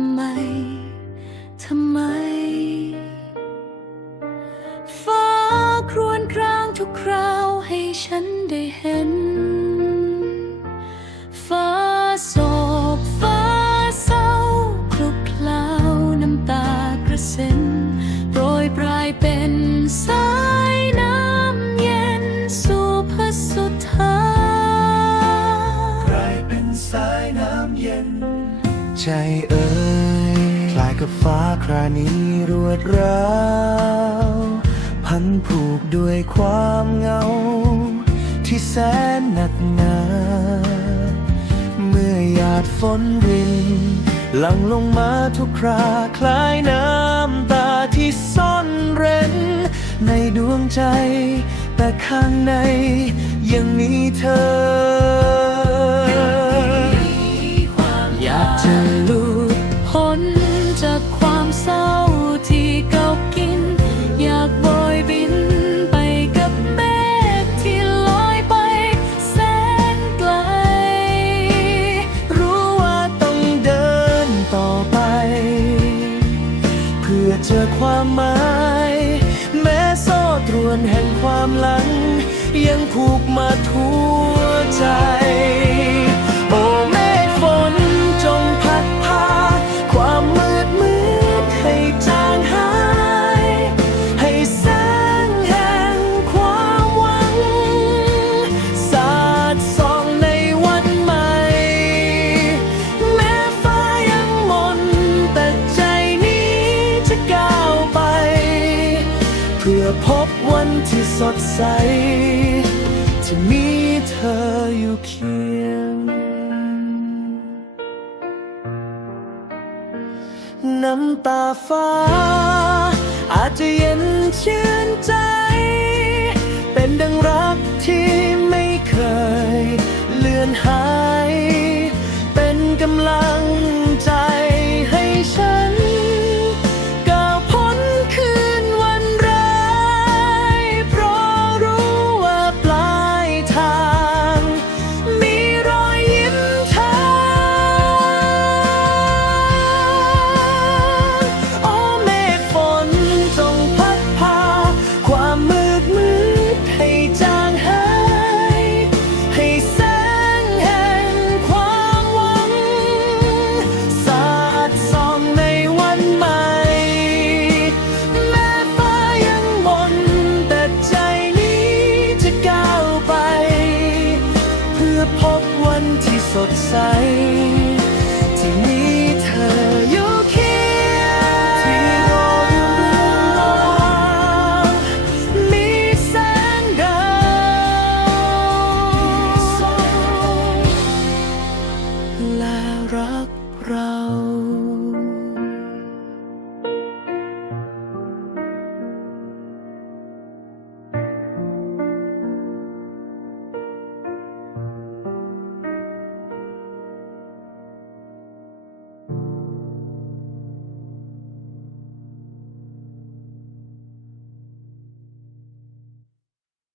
ำไม ทำไม ฟ้าครวญครางทุกคราวให้ฉันได้เห็น ฟ้าสอบฟ้าเศร้าคลุกคล้าวน้ำตากระเซ็นโปรยปลายเป็นสายน้ำเย็นสู่พระสุธากลายเป็นสายน้ำเย็น ใจเอ่ย กับฟ้าครานี้รวดร้าวพันผูกด้วยความเหงา ที่แสนหนักหนา เมื่อหยาดฝนริน หลั่งลงมาทุกคราคล้ายน้ำตาที่ซ่อนเร้น ในดวงใจ แต่ข้างในยังมีเธอ จากความเศร้าที่เก่ากิน อยากโบยบินไปกับเมฆที่ลอยไปแสนไกล รู้ว่าต้องเดินต่อไป เพื่อเจอความหมาย แม้โซ่ตรวนแห่งความหลัง ยังผูกมาทั่วใจ ที่สดใส ที่มีเธออยู่เคียง น้ำตาฟ้า อาจจะเย็นชื่นใจ เป็นดังรักที่ไม่เคย เลือนหาย เป็นกำลัง ดใส